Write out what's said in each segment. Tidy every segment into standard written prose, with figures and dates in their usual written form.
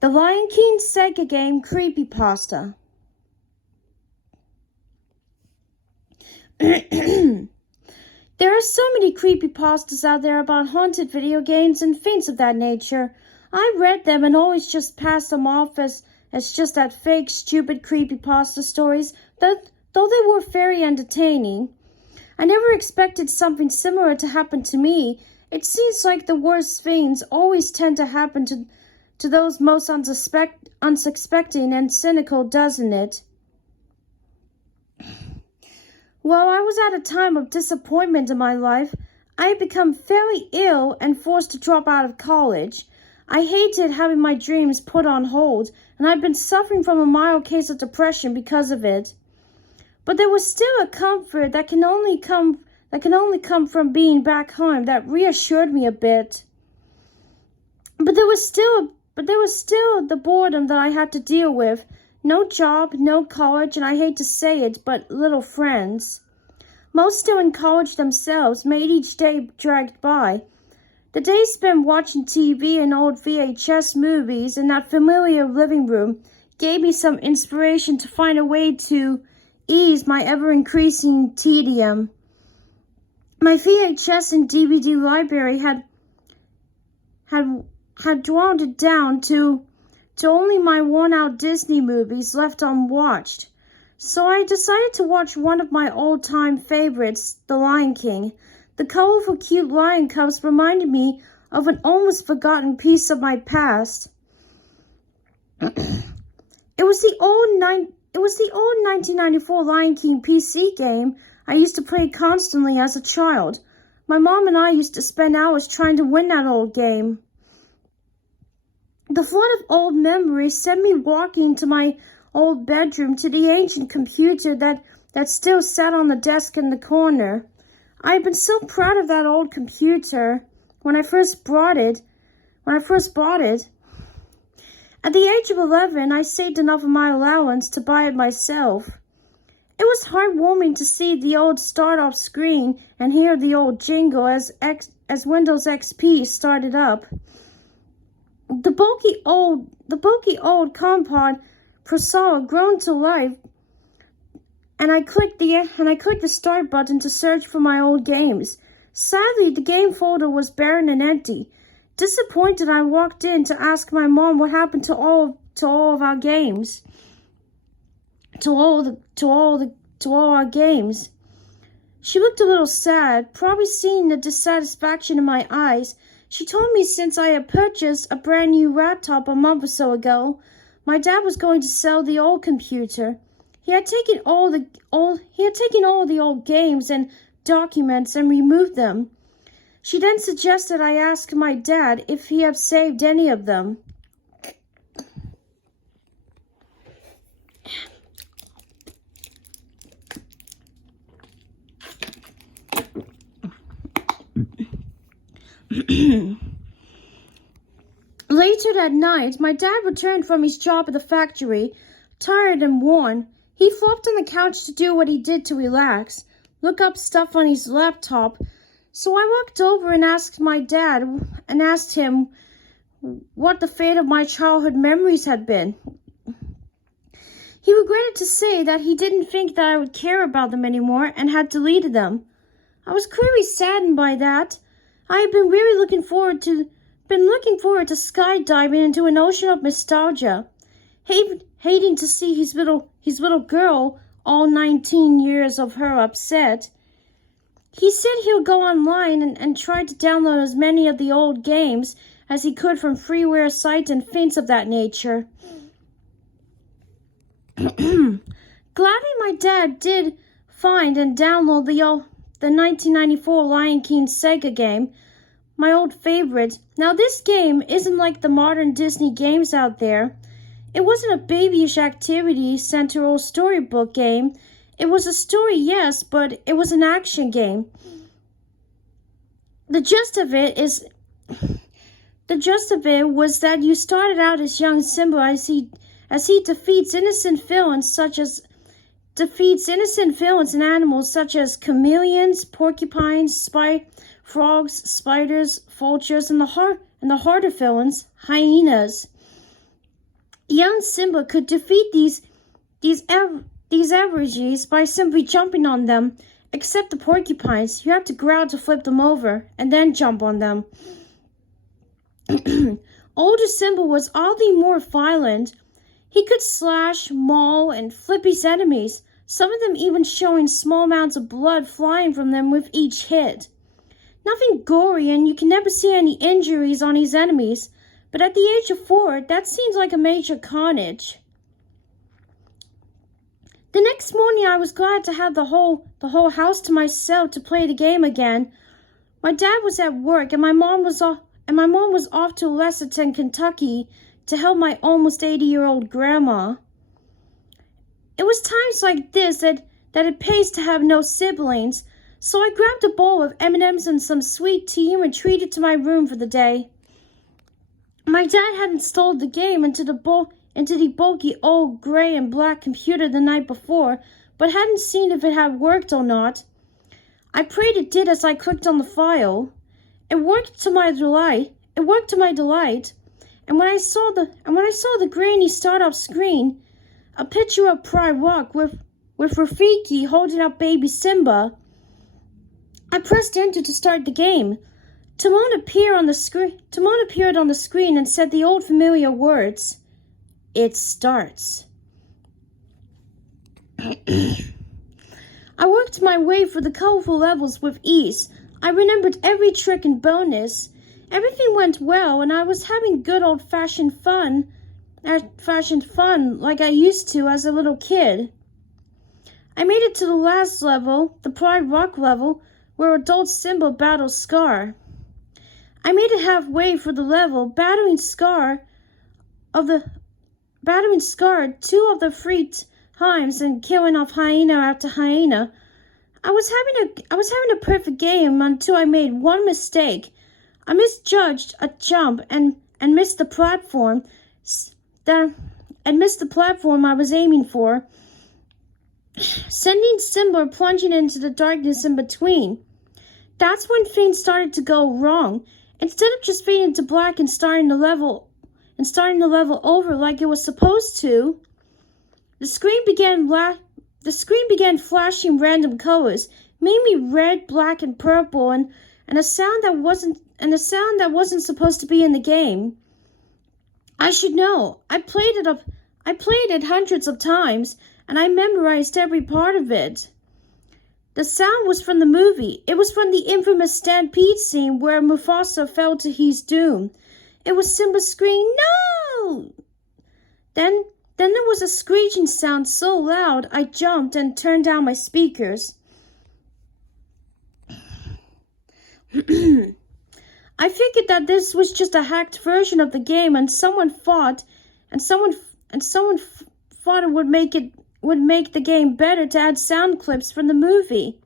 The Lion King Sega game Creepypasta. There are so many creepypastas out there about haunted video games and things of that nature. I read them and always just passed them off as just that fake, stupid creepypasta stories, though they were very entertaining. I never expected something similar to happen to me. It seems like the worst things always tend to happen to those most unsuspecting and cynical, doesn't it? While I was at a time of disappointment in my life, I had become very ill and forced to drop out of college. I hated having my dreams put on hold, and I'd been suffering from a mild case of depression because of it. But there was still a comfort that can only come from being back home that reassured me a bit. But there was still the boredom that I had to deal with. No job, no college, and I hate to say it, but little friends. Most still in college themselves made each day dragged by. The days spent watching TV and old VHS movies in that familiar living room gave me some inspiration to find a way to ease my ever-increasing tedium. My VHS and DVD library had dwindled down to only my worn-out Disney movies left unwatched. So I decided to watch one of my old-time favorites, The Lion King. The colorful, cute lion cubs reminded me of an almost forgotten piece of my past. It was the old 1994 Lion King PC game I used to play constantly as a child. My mom and I used to spend hours trying to win that old game. The flood of old memories sent me walking to my old bedroom to the ancient computer that still sat on the desk in the corner. I had been so proud of that old computer when I first bought it. At the age of 11, I saved enough of my allowance to buy it myself. It was heartwarming to see the old start-off screen and hear the old jingle as Windows XP started up. The bulky old compod processor grown to life, and I clicked the start button to search for my old games. Sadly, the game folder was barren and empty. Disappointed, I walked in to ask my mom what happened to all of our games. To all our games. She looked a little sad, probably seeing the dissatisfaction in my eyes. She told me since I had purchased a brand new laptop a month or so ago, my dad was going to sell the old computer. He had taken all the old games and documents and removed them. She then suggested I ask my dad if he had saved any of them. Later that night, my dad returned from his job at the factory, tired and worn. He flopped on the couch to do what he did to relax, look up stuff on his laptop. So I walked over and asked him what the fate of my childhood memories had been. He regretted to say that he didn't think that I would care about them anymore and had deleted them. I was clearly saddened by that. I had been really looking forward to skydiving into an ocean of nostalgia, hating to see his little girl, all 19 years of her, upset. He said he would go online and try to download as many of the old games as he could from freeware sites and things of that nature. Gladly, my dad did find and download the 1994 Lion King Sega game, my old favorite. Now, this game isn't like the modern Disney games out there. It wasn't a babyish activity center or storybook game. It was a story, yes, but it was an action game. The gist of it was that you started out as young Simba as he defeats innocent villains and animals such as chameleons, porcupines, frogs, spiders, vultures, and the harder villains, hyenas. Young Simba could defeat these averages by simply jumping on them. Except the porcupines, you have to growl to flip them over and then jump on them. Older Simba was oddly more violent. He could slash, maul, and flip his enemies, some of them even showing small amounts of blood flying from them with each hit. Nothing gory, and you can never see any injuries on his enemies, but at the age of 4, that seems like a major carnage. The next morning I was glad to have the whole house to myself to play the game again. My dad was at work and my mom was off to Lexington, Kentucky to help my almost 80-year-old grandma. It was times like this that it pays to have no siblings, so I grabbed a bowl of M&Ms and some sweet tea and retreated to my room for the day. My dad had installed the game into the bulky old gray and black computer the night before, but hadn't seen if it had worked or not. I prayed it did as I clicked on the file. It worked to my delight. And when I saw the grainy startup screen, a picture of Pride Rock with Rafiki holding up baby Simba, I pressed enter to start the game. Timon appeared on the screen and said the old familiar words. It starts. I worked my way through the colorful levels with ease. I remembered every trick and bonus. Everything went well, and I was having good old-fashioned fun like I used to as a little kid. I made it to the last level, the Pride Rock level, where adult Simba battles Scar. I made it halfway through the level, battling Scar 2 of the 3 times and killing off hyena after hyena. I was having a perfect game until I made one mistake. I misjudged a jump and missed the platform I was aiming for, sending Simba plunging into the darkness in between. That's when things started to go wrong. Instead of just fading to black and starting the level over like it was supposed to, the screen began flashing random colors, mainly red, black, and purple, and a sound that wasn't supposed to be in the game. I should know. I played it hundreds of times, and I memorized every part of it. The sound was from the movie. It was from the infamous stampede scene where Mufasa fell to his doom. It was Simba screaming, "No!" Then there was a screeching sound so loud I jumped and turned down my speakers. I figured that this was just a hacked version of the game, and someone thought it would make the game better to add sound clips from the movie.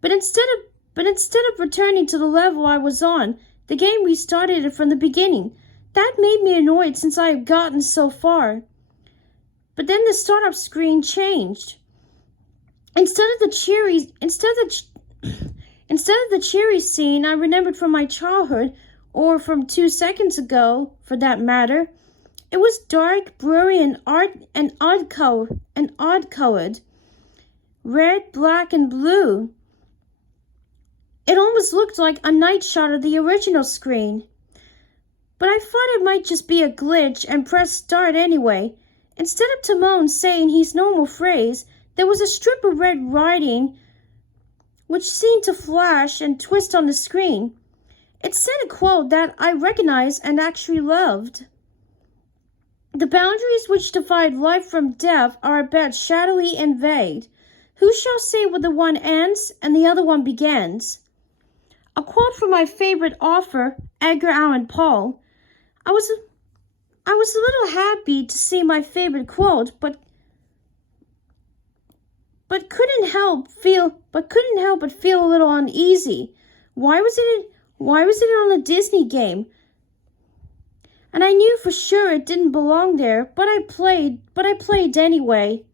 But instead of returning to the level I was on, the game restarted it from the beginning. That made me annoyed since I had gotten so far. But then the startup screen changed. Instead of the cheery scene I remembered from my childhood, or from 2 seconds ago, for that matter, it was dark, blurry, and odd-colored. Red, black, and blue. It almost looked like a night shot of the original screen. But I thought it might just be a glitch and pressed start anyway. Instead of Timon saying his normal phrase, there was a strip of red writing which seemed to flash and twist on the screen. It said a quote that I recognized and actually loved. The boundaries which divide life from death are at best shadowy and vague. Who shall say where the one ends and the other one begins? A quote from my favorite author, Edgar Allan Poe. I was a little happy to see my favorite quote, but couldn't help but feel a little uneasy. Why was it on a Disney game? And I knew for sure it didn't belong there, but I played anyway.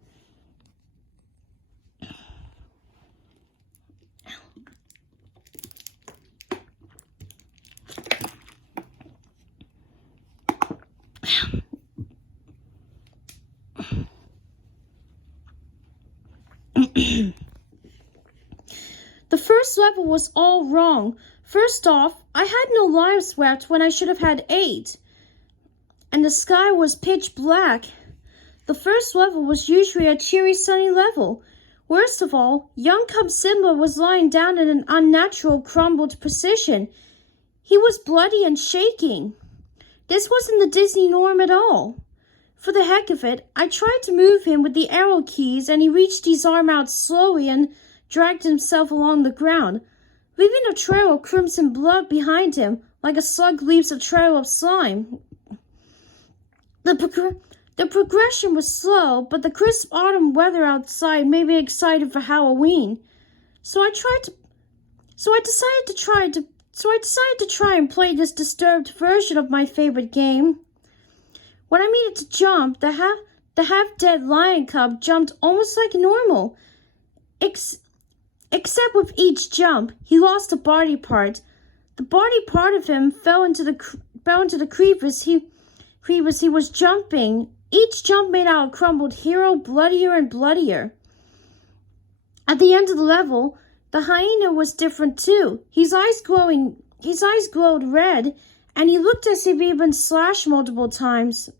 first level was all wrong. First off, I had no lives left when I should have had 8. And the sky was pitch black. The first level was usually a cheery sunny level. Worst of all, young cub Simba was lying down in an unnatural crumbled position. He was bloody and shaking. This wasn't the Disney norm at all. For the heck of it, I tried to move him with the arrow keys, and he reached his arm out slowly and dragged himself along the ground, leaving a trail of crimson blood behind him, like a slug leaves a trail of slime. The progression was slow, but the crisp autumn weather outside made me excited for Halloween. So I decided to try and play this disturbed version of my favorite game. When I needed to jump, the half-dead lion cub jumped almost like normal. Except with each jump, he lost a body part. The body part of him fell into the crevice he was jumping. Each jump made our crumbled hero bloodier and bloodier. At the end of the level, the hyena was different too. His eyes glowed red, and he looked as if he'd been slashed multiple times.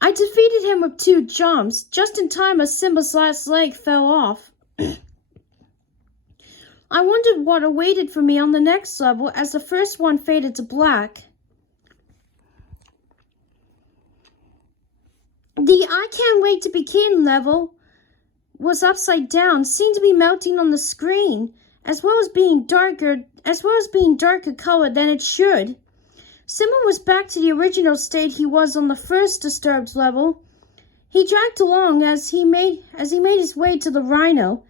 I defeated him with 2 jumps, just in time as Simba's last leg fell off. I wondered what awaited for me on the next level as the first one faded to black. The I can't wait to begin level was upside down, seemed to be melting on the screen, as well as being darker colored than it should. Simba was back to the original state he was on the first disturbed level. He dragged along as he made his way to the rhino.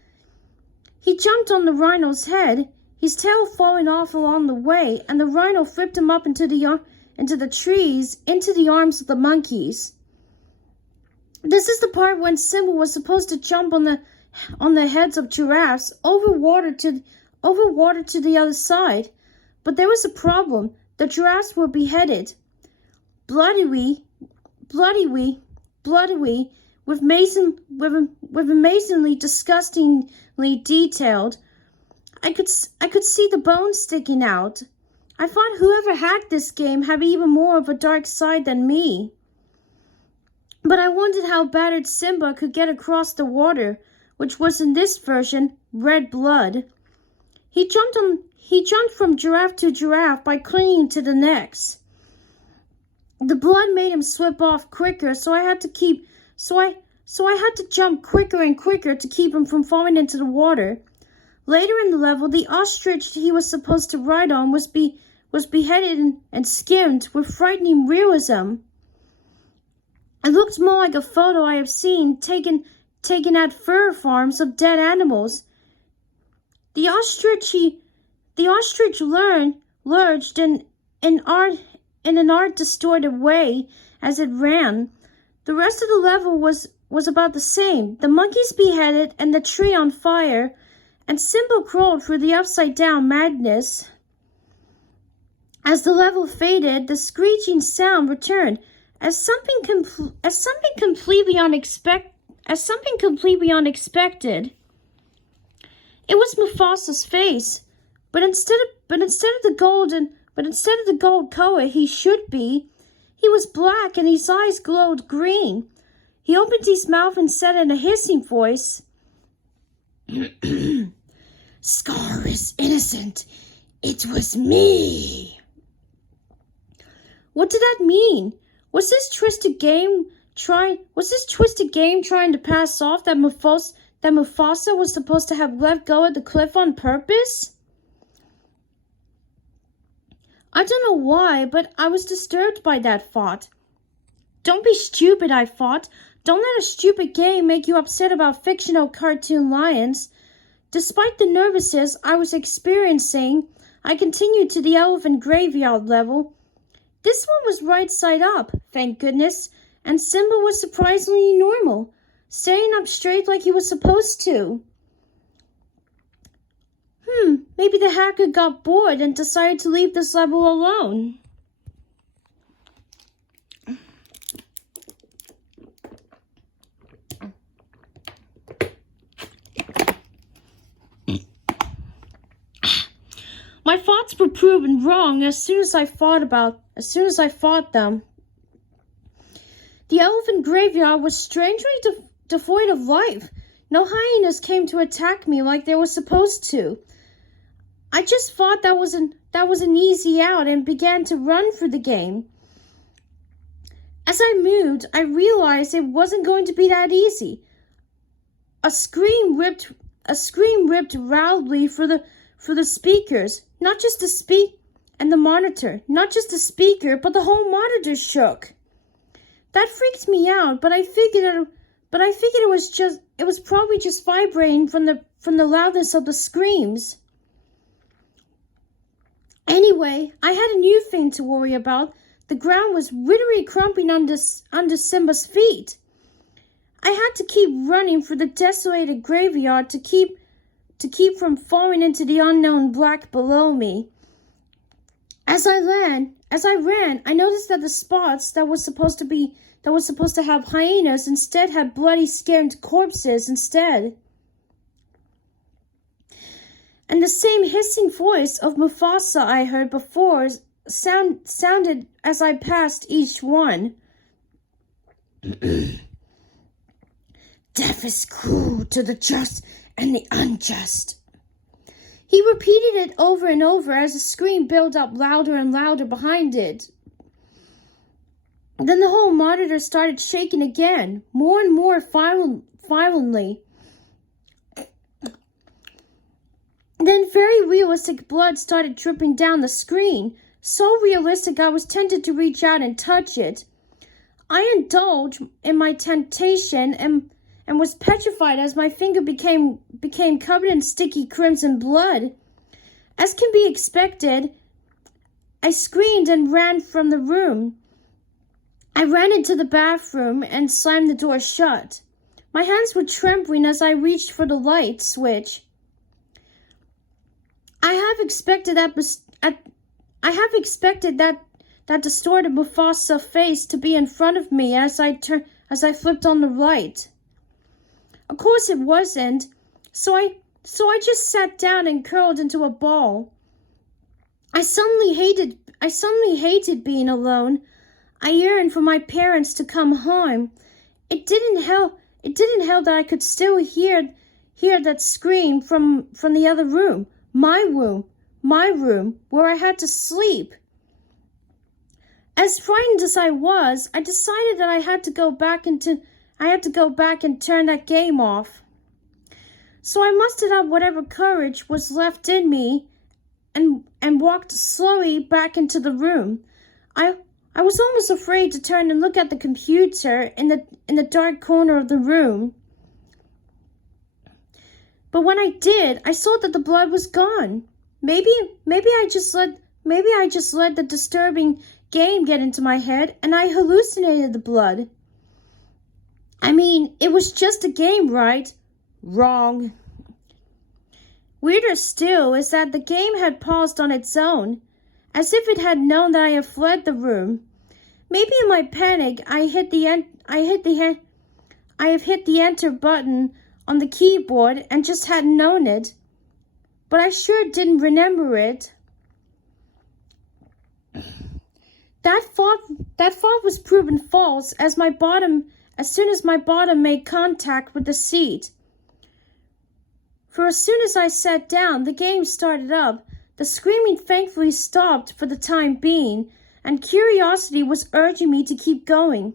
He jumped on the rhino's head, his tail falling off along the way, and the rhino flipped him up into the trees, into the arms of the monkeys. This is the part when Simba was supposed to jump on the heads of giraffes over water to the other side. But there was a problem. The giraffes were beheaded. Bloodily, with amazingly disgustingly detailed. I could see the bones sticking out. I thought whoever hacked this game had even more of a dark side than me. But I wondered how battered Simba could get across the water, which was in this version red blood. He jumped from giraffe to giraffe by clinging to the necks. The blood made him slip off quicker, so I had to jump quicker and quicker to keep him from falling into the water. Later in the level, the ostrich he was supposed to ride on was beheaded and skinned with frightening realism. It looked more like a photo I have seen taken at fur farms of dead animals. The ostrich lurched in an art-distorted way as it ran. The rest of the level was about the same. The monkeys beheaded and the tree on fire, and Simba crawled through the upside-down madness. As the level faded, the screeching sound returned. As something completely unexpected. It was Mufasa's face, but instead of the gold color he should be, he was black and his eyes glowed green. He opened his mouth and said in a hissing voice, "Scar is innocent. It was me." What did that mean? Was this twisted game trying to pass off that Mufasa was supposed to have let go of the cliff on purpose? I don't know why, but I was disturbed by that thought. Don't be stupid, I thought. Don't let a stupid game make you upset about fictional cartoon lions. Despite the nervousness I was experiencing, I continued to the elephant graveyard level. This one was right side up, thank goodness, and Simba was surprisingly normal, standing up straight like he was supposed to. Maybe the hacker got bored and decided to leave this level alone. My thoughts were proven wrong as soon as I fought them. The elven graveyard was strangely devoid of life. No hyenas came to attack me like they were supposed to. I just thought that was an easy out and began to run through the game. As I moved, I realized it wasn't going to be that easy. A scream ripped loudly for the speakers, not just the monitor, not just the speaker, but the whole monitor shook. That freaked me out, but I figured it was probably just vibrating from the loudness of the screams. Anyway, I had a new thing to worry about. The ground was literally crumbling under Simba's feet. I had to keep running through the desolated graveyard to keep from falling into the unknown black below me. As I ran, I noticed that the spots that were supposed to have hyenas instead had bloody skinned corpses instead. And the same hissing voice of Mufasa I heard before sounded as I passed each one. Death is cruel to the just and the unjust. He repeated it over and over as the scream built up louder and louder behind it. Then the whole monitor started shaking again, more and more violently. Then very realistic blood started dripping down the screen, so realistic I was tempted to reach out and touch it. I indulged in my temptation and was petrified as my finger became covered in sticky crimson blood. As can be expected, I screamed and ran from the room. I ran into the bathroom and slammed the door shut. My hands were trembling as I reached for the light switch. I have expected that distorted Mufasa face to be in front of me as I flipped on the light. Of course it wasn't, so I just sat down and curled into a ball. I suddenly hated being alone. I yearned for my parents to come home. It didn't help that I could still hear that scream from the other room. My room, where I had to sleep. As frightened as I was, I decided that I had to go back and turn that game off. So I mustered up whatever courage was left in me and walked slowly back into the room. I was almost afraid to turn and look at the computer in the dark corner of the room. But when I did, I saw that the blood was gone. Maybe I just let the disturbing game get into my head and I hallucinated the blood. I mean, it was just a game, right? Wrong. Weirder still is that the game had paused on its own, as if it had known that I had fled the room. Maybe in my panic, I have hit the enter button on the keyboard and just hadn't known it. But I sure didn't remember it. That thought was proven false as soon as my bottom made contact with the seat. For as soon as I sat down, the game started up. The screaming thankfully stopped for the time being, and curiosity was urging me to keep going.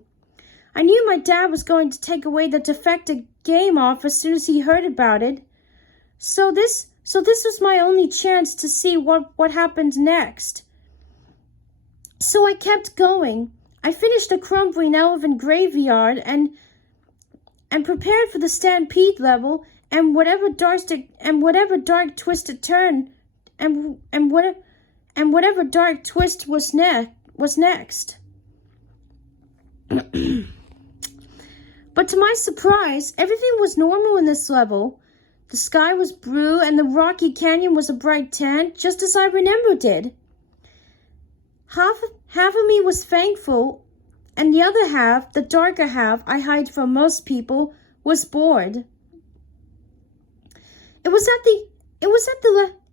I knew my dad was going to take away the defective game off as soon as he heard about it. So this was my only chance to see what happened next. So I kept going. I finished the crumbling elven graveyard and prepared for the stampede level and whatever dark twisted turn and whatever dark twist was next. But to my surprise, everything was normal in this level. The sky was blue and the rocky canyon was a bright tan, just as I remembered it. Half of me was thankful, and the other half, the darker half I hide from most people, was bored. It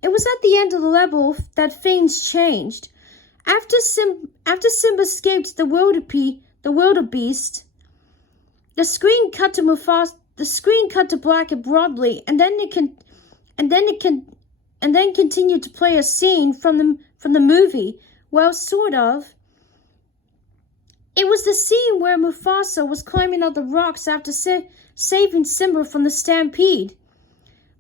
It was at the end of the level that things changed. After Simba escaped the wildebeest, the screen cut to Mufasa. The screen cut to black abruptly, and then continued to play a scene from the movie. Well, sort of. It was the scene where Mufasa was climbing up the rocks after saving Simba from the stampede.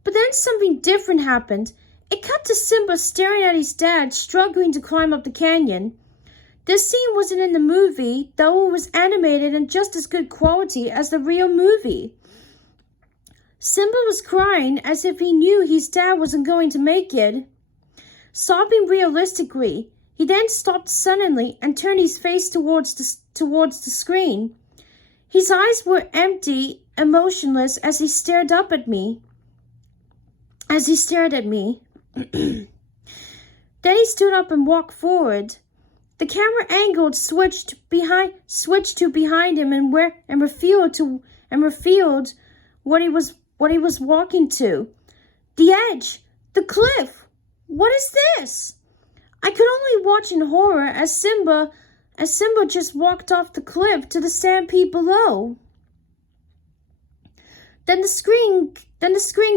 But then something different happened. It cut to Simba staring at his dad, struggling to climb up the canyon. This scene wasn't in the movie, though it was animated in just as good quality as the real movie. Simba was crying as if he knew his dad wasn't going to make it. Sobbing realistically, he then stopped suddenly and turned his face towards the screen. His eyes were empty and motionless as he stared at me. Then he stood up and walked forward. The camera angle switched to behind him and revealed what he was walking to. The edge, the cliff. What is this? I could only watch in horror as Simba just walked off the cliff to the stampede below. Then the screen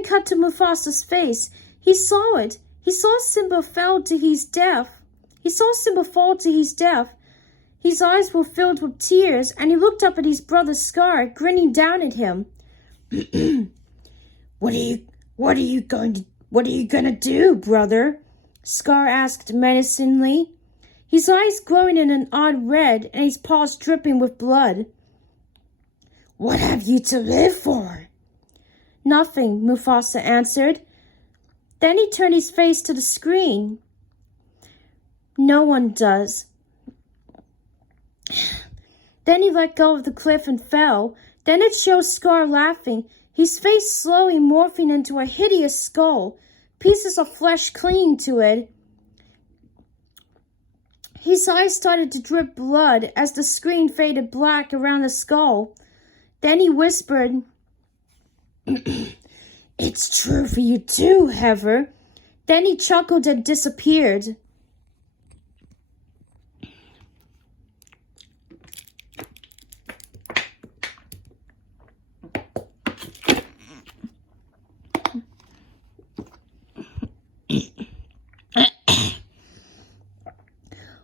cut to Mufasa's face. He saw it. He saw Simba fall to his death. His eyes were filled with tears, and he looked up at his brother Scar, grinning down at him. What are you gonna do, brother? Scar asked menacingly, his eyes glowing in an odd red and his paws dripping with blood. What have you to live for? Nothing, Mufasa answered. Then he turned his face to the screen. No one does. Then he let go of the cliff and fell. Then it showed Scar laughing, his face slowly morphing into a hideous skull, pieces of flesh clinging to it. His eyes started to drip blood as the screen faded black around the skull. Then he whispered, It's true for you too, Heather. Then he chuckled and disappeared.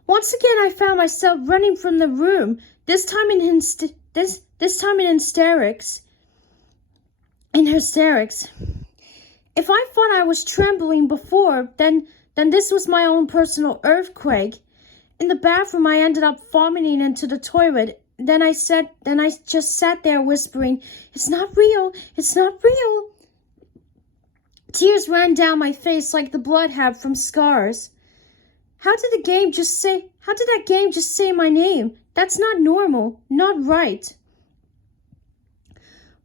Once again, I found myself running from the room, this time in hysterics. If I thought I was trembling before, then this was my own personal earthquake. In the bathroom, I ended up vomiting into the toilet. Then I just sat there whispering, "It's not real. It's not real." Tears ran down my face like the blood had from scars. How did that game just say my name? That's not normal, not right.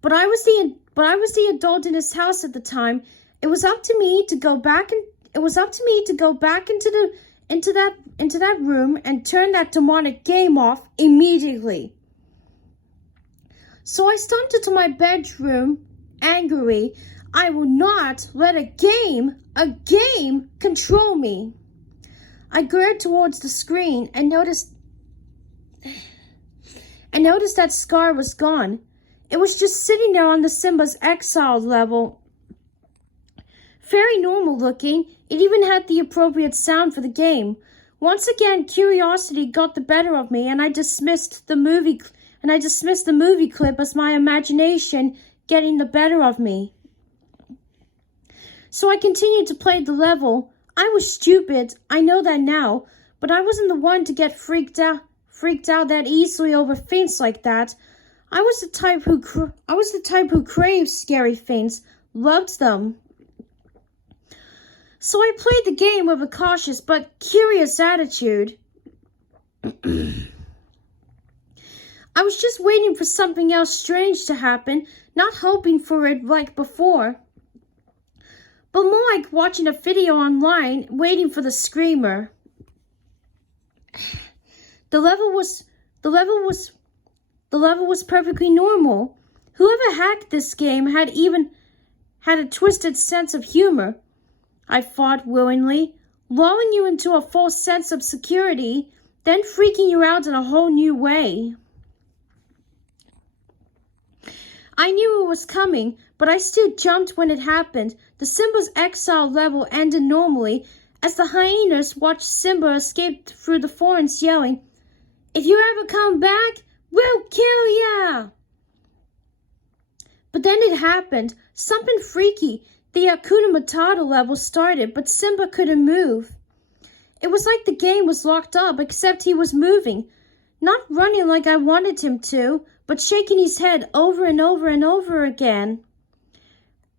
But I was the adult in his house at the time. It was up to me to go back into that room and turn that demonic game off immediately. So I stomped into my bedroom, angry. I will not let a game control me. I glared towards the screen and noticed that Scar was gone. It was just sitting there on the Simba's exiled level. Very normal looking. It even had the appropriate sound for the game. Once again, curiosity got the better of me, and I dismissed the movie clip as my imagination getting the better of me. So I continued to play the level. I was stupid, I know that now, but I wasn't the one to get freaked out that easily over things like that. I was the type who craved scary things, loved them. So I played the game with a cautious but curious attitude. I was just waiting for something else strange to happen, not hoping for it like before, but more like watching a video online, waiting for the screamer. The level was perfectly normal. Whoever hacked this game had a twisted sense of humor. I fought willingly, lulling you into a false sense of security, then freaking you out in a whole new way. I knew it was coming, but I still jumped when it happened. The Simba's exile level ended normally as the hyenas watched Simba escape through the forest yelling, "If you ever come back, we'll kill ya!" But then it happened. Something freaky. The Hakuna Matata level started, but Simba couldn't move. It was like the game was locked up, except he was moving. Not running like I wanted him to, but shaking his head over and over and over again.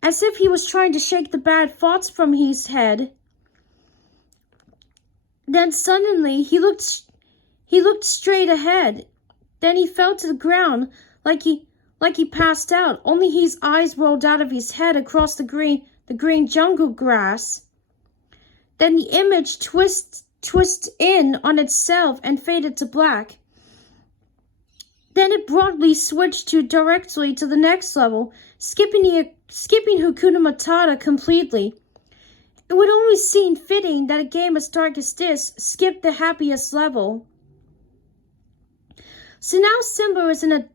As if he was trying to shake the bad thoughts from his head. Then suddenly he looked straight ahead. Then he fell to the ground like he passed out, only his eyes rolled out of his head across the green jungle grass. Then the image twisted in on itself and faded to black. Then it broadly switched directly to the next level, skipping Hakuna Matata completely. It would only seem fitting that a game as dark as this skipped the happiest level. So now Simba is an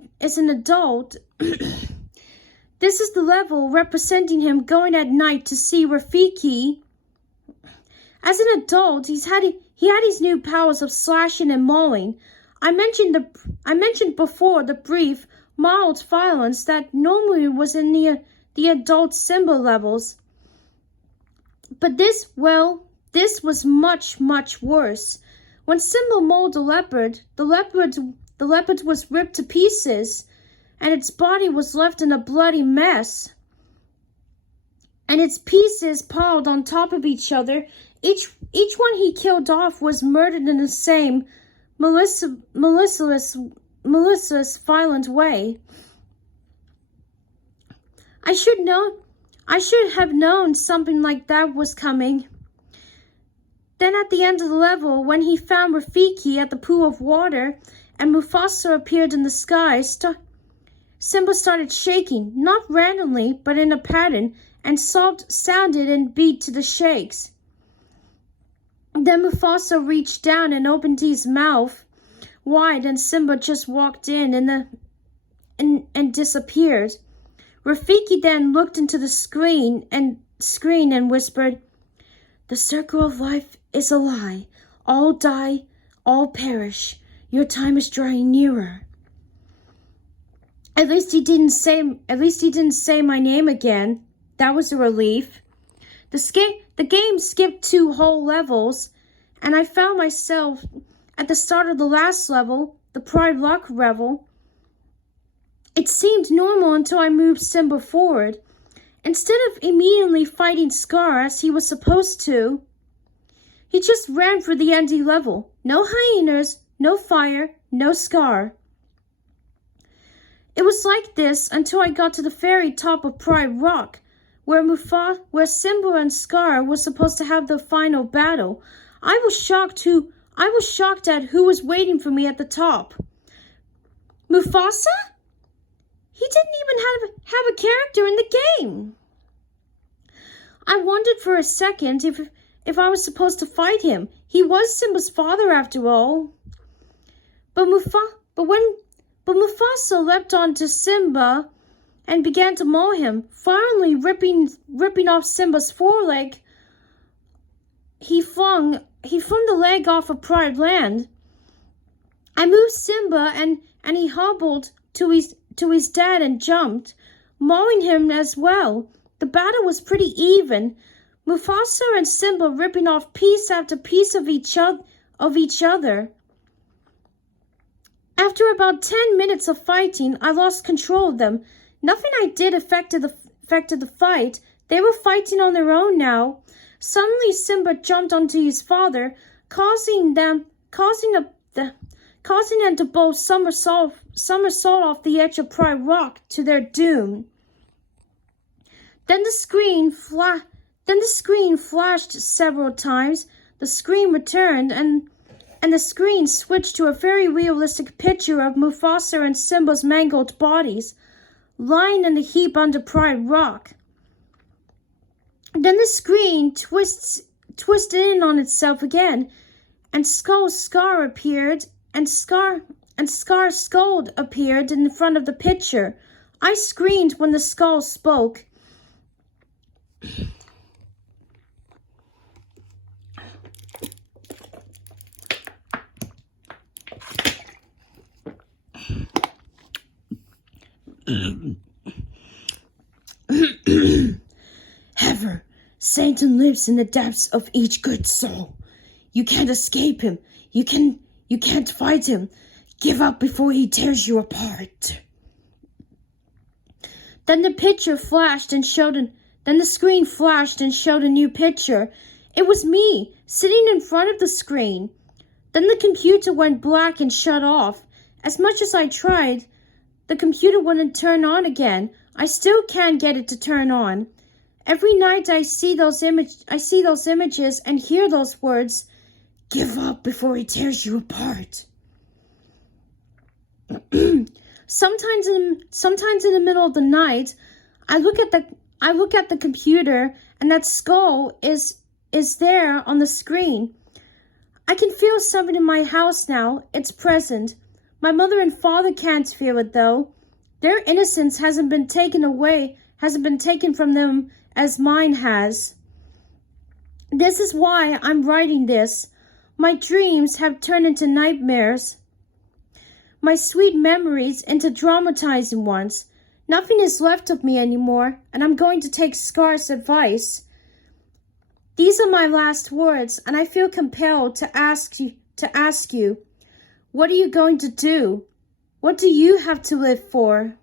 adult. This is the level representing him going at night to see Rafiki. As an adult, he had his new powers of slashing and mauling. I mentioned before the brief, mild violence that normally was in the adult Simba levels. But this was much, much worse. When Simba mauled the leopard was ripped to pieces, and its body was left in a bloody mess. And its pieces piled on top of each other. Each one he killed off was murdered in the same malicious, violent way. I should have known something like that was coming. Then at the end of the level, when he found Rafiki at the pool of water and Mufasa appeared in the sky, Simba started shaking, not randomly, but in a pattern, and sounded and beat to the shakes. Then Mufasa reached down and opened his mouth wide, and Simba just walked in and disappeared. Rafiki then looked into the screen and whispered, "The circle of life is a lie. All die, all perish. Your time is drawing nearer." At least he didn't say my name again. That was a relief. The game skipped 2 whole levels, and I found myself at the start of the last level, the Pride Rock level. It seemed normal until I moved Simba forward. Instead of immediately fighting Scar as he was supposed to, he just ran for the empty level. No hyenas, no fire, no Scar. It was like this until I got to the very top of Pride Rock, where Simba and Scar were supposed to have the final battle. I was shocked at who was waiting for me at the top. Mufasa? He didn't even have a character in the game. I wondered for a second if I was supposed to fight him. He was Simba's father after all. But Mufasa leapt onto Simba and began to maul him, finally ripping off Simba's foreleg. He flung the leg off of Pride Land. I moved Simba and he hobbled to his dad and jumped, mauling him as well. The battle was pretty even. Mufasa and Simba ripping off piece after piece of each other. After about 10 minutes of fighting, I lost control of them. Nothing I did affected the fight. They were fighting on their own now. Suddenly Simba jumped onto his father, causing them to both somersault off the edge of Pride Rock to their doom. Then the screen flashed several times. The screen returned, and the screen switched to a very realistic picture of Mufasa and Simba's mangled bodies, lying in the heap under Pride Rock. Then the screen twisted in on itself again, and Scar appeared, and Scar's skull appeared in front of the picture. I screamed when the skull spoke. Ever, Satan lives in the depths of each good soul. You can't escape him. You can't fight him. Give up before he tears you apart. Then the screen flashed and showed a new picture. It was me, sitting in front of the screen. Then the computer went black and shut off. As much as I tried, the computer wouldn't turn on again. I still can't get it to turn on. Every night I see those images and hear those words. Give up before he tears you apart. Sometimes in the middle of the night, I look at the computer, and that skull is there on the screen. I can feel something in my house now. It's present. My mother and father can't feel it though. Their innocence hasn't been taken from them as mine has. This is why I'm writing this. My dreams have turned into nightmares. My sweet memories into dramatizing ones. Nothing is left of me anymore, and I'm going to take Scar's advice. These are my last words, and I feel compelled to ask you, what are you going to do? What do you have to live for?